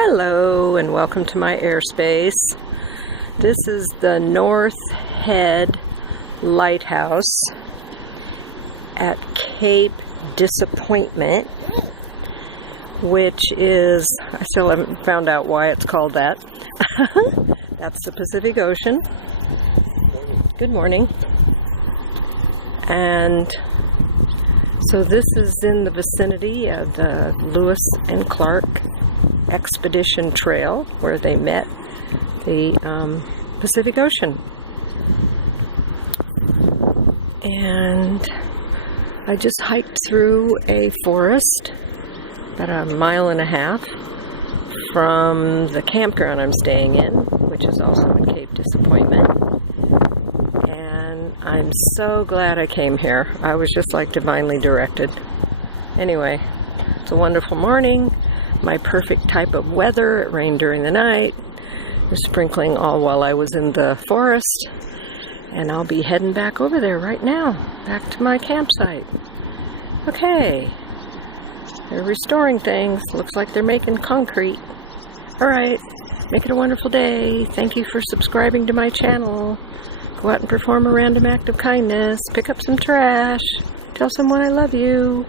Hello and welcome to my airspace. This is the Head Lighthouse at Cape Disappointment, which is, I still haven't found out why it's called that. That's the Pacific Ocean. Good morning. And so this is in the vicinity of the Lewis and Clark Expedition Trail, where they met the Pacific Ocean. And I just hiked through a forest about a mile and a half from the campground I'm staying in, which is also in Cape Disappointment. And I'm so glad I came here. I was just like divinely directed. Anyway, it's a wonderful morning. My perfect type of weather. It rained during the night. It was sprinkling all while I was in the forest. And I'll be heading back over there right now, back to my campsite. Okay. They're restoring things. Looks like they're making concrete. Alright. Make it a wonderful day. Thank you for subscribing to my channel. Go out and perform a random act of kindness. Pick up some trash. Tell someone I love you.